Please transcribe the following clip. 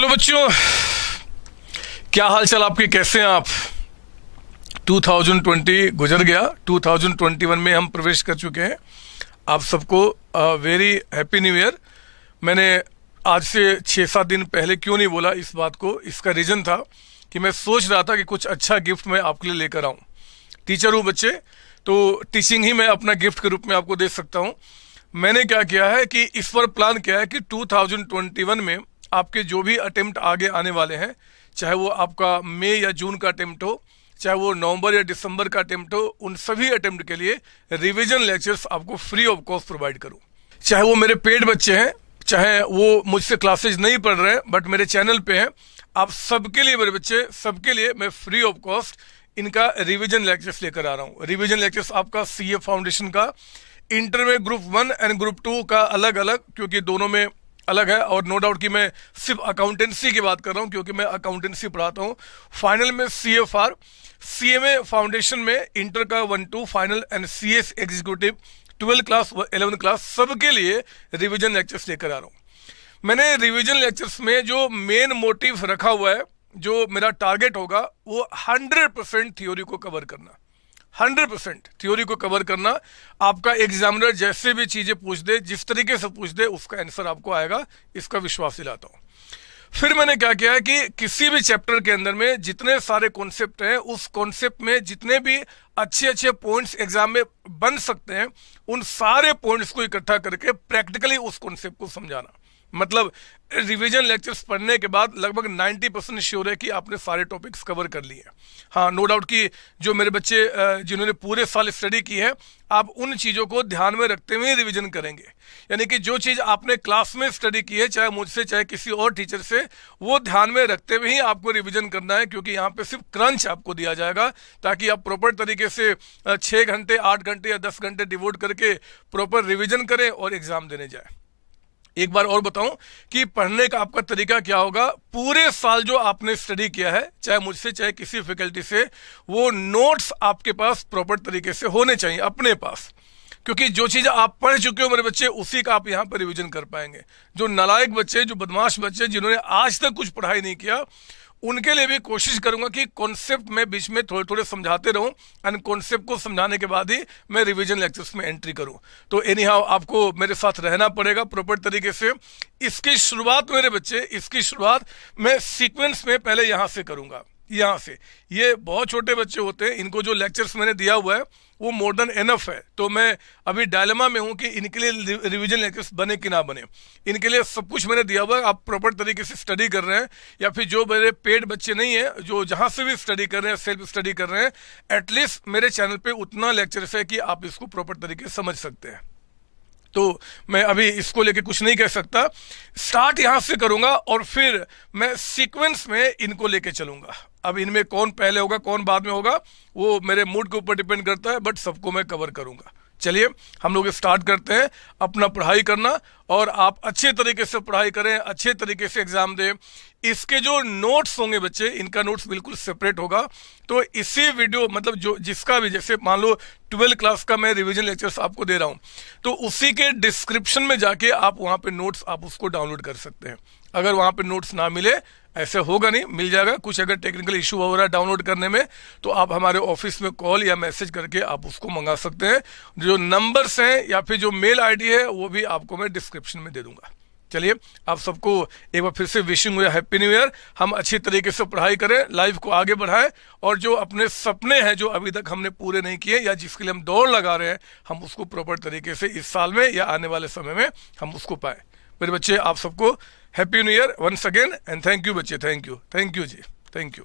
Hello बच्चों, क्या हाल चाल आपके, कैसे हैं आप। 2020 गुजर गया, 2021 में हम प्रवेश कर चुके हैं। आप सबको वेरी हैप्पी न्यू ईयर। मैंने आज से 6-7 दिन पहले क्यों नहीं बोला इस बात को, इसका रीज़न था कि मैं सोच रहा था कि कुछ अच्छा गिफ्ट मैं आपके लिए लेकर आऊँ। टीचर हूँ बच्चे, तो टीचिंग ही मैं अपना गिफ्ट के रूप में आपको दे सकता हूँ। मैंने क्या किया है कि इस पर प्लान किया है कि 2021 में आपके जो भी अटेम्प्ट आगे आने वाले हैं, चाहे वो आपका मई या जून का अटेम्प्ट हो, चाहे वो नवंबर या दिसंबर का अटेम्प्ट हो, उन सभी अटेम्प्ट के लिए रिवीजन लेक्चर्स आपको फ्री ऑफ कॉस्ट प्रोवाइड करूं। चाहे वो मेरे पेड बच्चे हैं, चाहे वो मुझसे क्लासेज नहीं पढ़ रहे हैं बट मेरे चैनल पे हैं, आप सबके लिए, मेरे बच्चे सबके लिए मैं फ्री ऑफ कॉस्ट इनका रिवीजन लेक्चर्स लेकर आ रहा हूँ। रिवीजन लेक्चर्स आपका सीए फाउंडेशन का, इंटर में ग्रुप 1 एंड ग्रुप 2 का अलग अलग, क्योंकि दोनों में अलग है। और नो डाउट कि मैं सिर्फ अकाउंटेंसी की बात कर रहा हूँ क्योंकि मैं अकाउंटेंसी पढ़ाता हूँ। फाइनल में सीएफआर, सीएमए फाउंडेशन में इंटर का 1-2 final and CS executive 12 class 11 class सबके लिए रिवीजन लेक्चर्स लेकर आ रहा हूँ। मैंने रिवीजन लेक्चर्स में जो मेन मोटिव रखा हुआ है, जो मेरा टारगेट होगा, वो 100% थ्योरी को कवर करना। 100% थ्योरी को कवर करना। आपका एग्जामिनर जैसे भी चीजें पूछ दे, जिस तरीके से पूछ दे, उसका आंसर आपको आएगा, इसका विश्वास दिलाता हूं। फिर मैंने क्या किया है कि किसी भी चैप्टर के अंदर में जितने सारे कॉन्सेप्ट हैं, उस कॉन्सेप्ट में जितने भी अच्छे अच्छे पॉइंट्स एग्जाम में बन सकते हैं, उन सारे पॉइंट्स को इकट्ठा करके प्रैक्टिकली उस कॉन्सेप्ट को समझाना। मतलब रिवीजन लेक्चर्स पढ़ने के बाद लगभग 90% श्योर है कि आपने सारे टॉपिक्स कवर कर लिए हैं। हाँ, नो डाउट कि जो मेरे बच्चे जिन्होंने पूरे साल स्टडी की है, आप उन चीज़ों को ध्यान में रखते हुए रिवीजन करेंगे। यानी कि जो चीज़ आपने क्लास में स्टडी की है, चाहे मुझसे चाहे किसी और टीचर से, वो ध्यान में रखते हुए ही आपको रिवीजन करना है, क्योंकि यहाँ पे सिर्फ क्रंच आपको दिया जाएगा ताकि आप प्रॉपर तरीके से 6 घंटे 8 घंटे या 10 घंटे डिवोट करके प्रॉपर रिविजन करें और एग्जाम देने जाए। एक बार और बताऊं कि पढ़ने का आपका तरीका क्या होगा। पूरे साल जो आपने स्टडी किया है, चाहे मुझसे चाहे किसी फैकल्टी से, वो नोट्स आपके पास प्रॉपर तरीके से होने चाहिए अपने पास, क्योंकि जो चीज़ आप पढ़ चुके हो मेरे बच्चे, उसी का आप यहाँ पर रिवीजन कर पाएंगे। जो नालायक बच्चे, जो बदमाश बच्चे, जिन्होंने आज तक कुछ पढ़ाई नहीं किया, उनके लिए भी कोशिश करूंगा कि कॉन्सेप्ट में बीच में थोड़े थोड़े समझाते रहूं, एंड कॉन्सेप्ट को समझाने के बाद ही मैं रिवीजन लेक्चर्स में एंट्री करूं। तो एनी हाउ आपको मेरे साथ रहना पड़ेगा प्रॉपर तरीके से। इसकी शुरुआत मेरे बच्चे, इसकी शुरुआत मैं सीक्वेंस में पहले यहाँ से करूंगा। यहाँ से, ये बहुत छोटे बच्चे होते हैं, इनको जो लेक्चर्स मैंने दिया हुआ है वो मोर देन एनफ है। तो मैं अभी डायलेमा में हूँ कि इनके लिए रिवीजन लेक्चर्स बने कि ना बने। इनके लिए सब कुछ मैंने दिया हुआ है, आप प्रॉपर तरीके से स्टडी कर रहे हैं, या फिर जो मेरे पेड बच्चे नहीं हैं, जो जहाँ से भी स्टडी कर रहे हैं, सेल्फ स्टडी कर रहे हैं, एटलीस्ट मेरे चैनल पे उतना लेक्चर्स है कि आप इसको प्रॉपर तरीके से समझ सकते हैं। तो मैं अभी इसको लेके कुछ नहीं कह सकता। स्टार्ट यहाँ से करूँगा और फिर मैं सीक्वेंस में इनको लेके चलूँगा। अब इनमें कौन पहले होगा कौन बाद में होगा वो मेरे मूड के ऊपर डिपेंड करता है, बट सबको मैं कवर करूँगा। चलिए हम लोग स्टार्ट करते हैं अपना पढ़ाई करना, और आप अच्छे तरीके से पढ़ाई करें, अच्छे तरीके से एग्जाम दें। इसके जो नोट्स होंगे बच्चे, इनका नोट्स बिल्कुल सेपरेट होगा। तो इसी वीडियो, मतलब जो जिसका भी, जैसे मान लो 12 क्लास का मैं रिवीजन लेक्चर्स आपको दे रहा हूँ, तो उसी के डिस्क्रिप्शन में जाके आप वहाँ पे नोट्स आप उसको डाउनलोड कर सकते हैं। अगर वहाँ पे नोट्स ना मिले, ऐसे होगा नहीं, मिल जाएगा। कुछ अगर टेक्निकल इशू हो रहा है डाउनलोड करने में, तो आप हमारे ऑफिस में कॉल या मैसेज करके आप उसको मंगा सकते हैं। जो नंबर्स हैं या फिर जो मेल आईडी है, वो भी आपको मैं डिस्क्रिप्शन में दे दूंगा। चलिए, आप सबको एक बार फिर से विशिंग हैप्पी न्यू ईयर। हम अच्छी तरीके से पढ़ाई करें, लाइफ को आगे बढ़ाएं, और जो अपने सपने हैं जो अभी तक हमने पूरे नहीं किए या जिसके लिए हम दौड़ लगा रहे हैं, हम उसको प्रॉपर तरीके से इस साल में या आने वाले समय में हम उसको पाए। मेरे बच्चे, आप सबको happy new year once again, and thank you बच्चे, थैंक यू जी, थैंक यू।